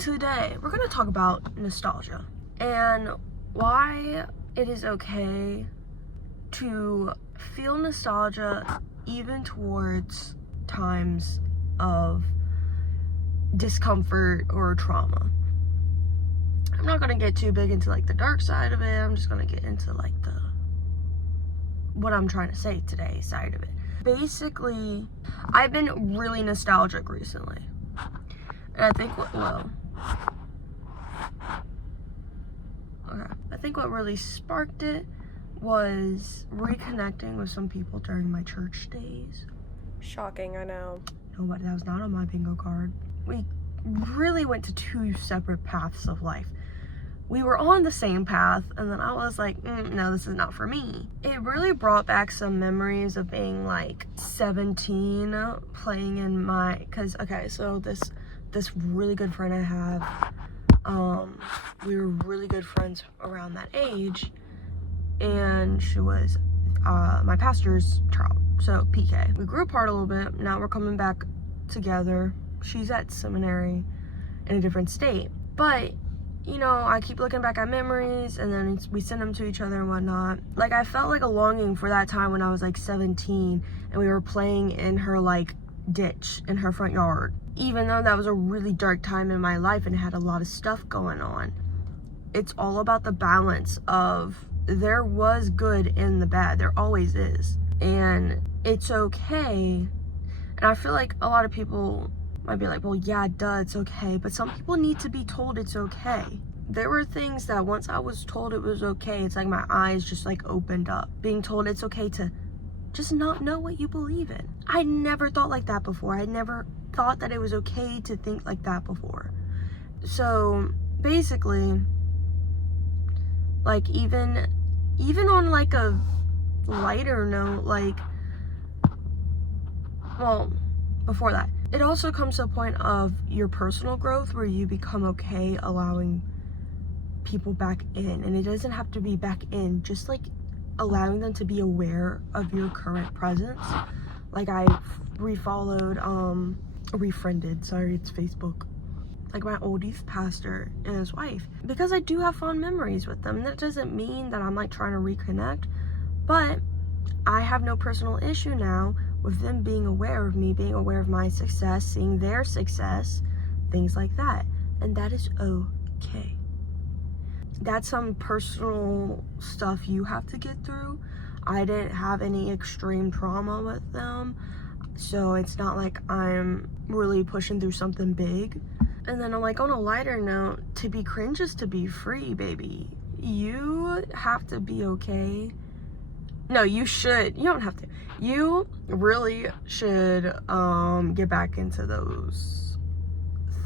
Today, we're going to talk about nostalgia and why it is okay to feel nostalgia even towards times of discomfort or trauma. I'm not going to get too big into like the dark side of it. I'm just going to get into like what I'm trying to say today side of it. Basically, I've been really nostalgic recently. And I think what really sparked it was reconnecting with some people during my church days. Shocking, I know. No, but that was not on my bingo card. We really went to two separate paths of life. We were on the same path, and then I was like, no, this is not for me. It really brought back some memories of being like 17, playing in my, so this really good friend I have, we were really good friends around that age, and she was my pastor's child, so PK. We grew apart a little bit. Now we're coming back together. She's at seminary in a different state, but you know, I keep looking back at memories, and then we send them to each other and whatnot. Like, I felt like a longing for that time when I was like 17 and we were playing in her like ditch in her front yard. Even though that was a really dark time in my life and had a lot of stuff going on, it's all about the balance of there was good in the bad. There always is. And it's okay. And I feel like a lot of people might be like, well, yeah, duh, it's okay. But some people need to be told it's okay. There were things that once I was told it was okay, it's like my eyes just like opened up. Being told it's okay to just not know what you believe in. I never thought like that before. I never thought that it was okay to think like that before. So basically, like even on like a lighter note, like, well, before that, it also comes to a point of your personal growth where you become okay allowing people back in. And it doesn't have to be back in, just like allowing them to be aware of your current presence. Like, I refriended, sorry, it's Facebook, like my old youth pastor and his wife, because I do have fond memories with them. That doesn't mean that I'm like trying to reconnect, but I have no personal issue now with them being aware of me, being aware of my success, seeing their success, things like that. And that is okay. That's some personal stuff you have to get through. I didn't have any extreme trauma with them, so it's not like I'm really pushing through something big. And then like on a lighter note, to be cringe is to be free, baby. You have to be okay. No, you should. You don't have to. You really should get back into those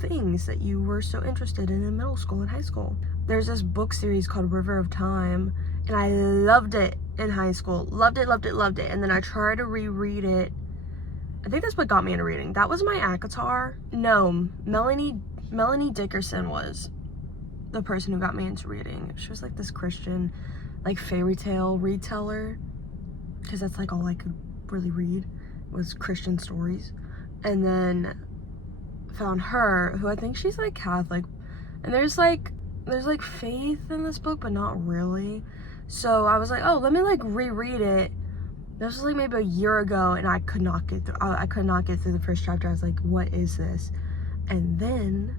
things that you were so interested in middle school and high school. There's this book series called River of Time, and I loved it in high school. Loved it. And then I tried to reread it. I think that's what got me into reading. That was my ACOTAR. No, Melanie Dickerson was the person who got me into reading. She was like this Christian, like fairy tale reteller, because that's like all I could really read was Christian stories. And then found her, who I think she's like Catholic, and there's like faith in this book, but not really. So I was like, oh, let me like reread it. This was like maybe a year ago, and I could not get through. I could not get through the first chapter. I was like, what is this? And then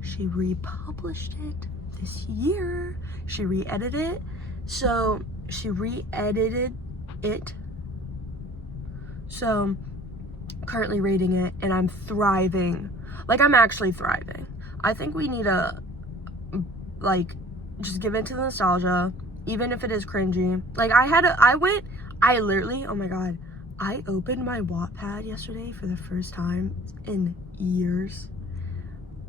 she republished it this year. She re-edited it. So she re-edited it. So currently reading it, and I'm thriving. Like, I'm actually thriving. I think we need to like just give into the nostalgia, even if it is cringy. Like, oh my god, I opened my Wattpad yesterday for the first time in years,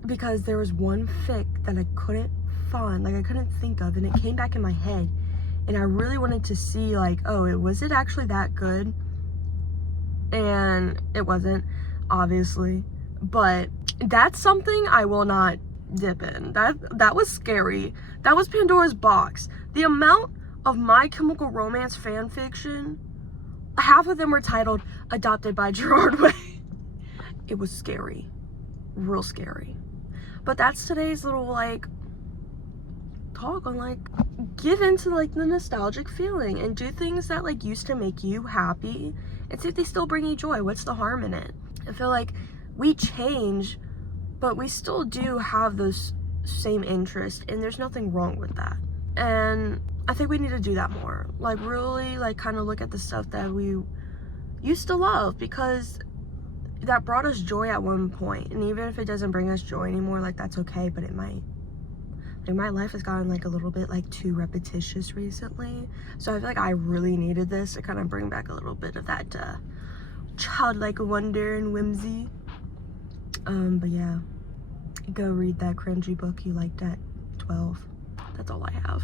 because there was one fic that I couldn't find, like I couldn't think of, and it came back in my head, and I really wanted to see like, oh, was it actually that good? And it wasn't, obviously, but that's something I will not dip in. That was scary. That was Pandora's box. The amount of My Chemical Romance fan fiction, half of them were titled Adopted by Gerard Way. It was scary. Real scary. But that's today's little like talk on like get into like the nostalgic feeling and do things that like used to make you happy and see if they still bring you joy. What's the harm in it? I feel like we change, but we still do have those same interests, and there's nothing wrong with that. And I think we need to do that more. Like really like kind of look at the stuff that we used to love, because that brought us joy at one point. And even if it doesn't bring us joy anymore, like that's okay, but it might. Like my life has gotten like a little bit like too repetitious recently, so I feel like I really needed this to kind of bring back a little bit of that childlike wonder and whimsy. But yeah, go read that cringy book you liked at 12. That's all I have.